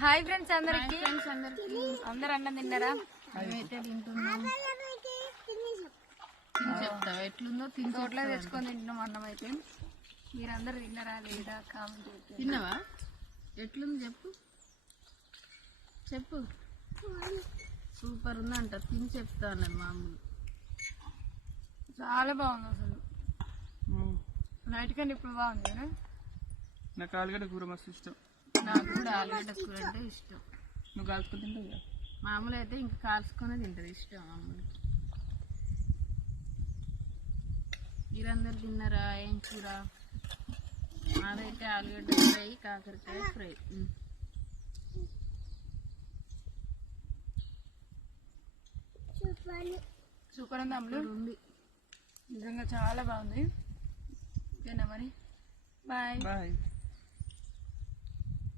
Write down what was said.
Hi friends అందరికి అందరు అన్నం తిన్నారా? మేమైతే తింటున్నాం. చెప్తావా ఎట్లుందో? తోటలో తెచ్చుకొని తింటున్నాం అన్నం అయితే. మీరందరు తిన్నారా లేదా కామెంట్ చేయండి. తిన్నావా? ఎట్లుంది చెప్పు చెప్పు. సూపర్ ఉందంట, తిని చెప్తాను మామూలు. చాలా బాగుంది అసలు. నైట్ కంటే ఇప్పుడు బాగుంది కదా. నాకు ఆలుగడ్డ కూర మస్తు ఇష్టం. నాకు కూడా ఆలుగడ్డ కూర అంటే ఇష్టం. నువ్వు కాల్చుకుని తింటావు కదా. మామూలు అయితే ఇంకా కాల్చుకొని తింటది ఇష్టం మామూలు. మీరందరు తిన్నారా? ఏం కూర? మాదైతే ఆలుగడ్డ ఫ్రై, కాకరకాయ ఫ్రై. సూపర్ ఉంది అమ్ములు. ఉంది నిజంగా చాలా బాగుంది. ఓకేనా మరి? Bye bye.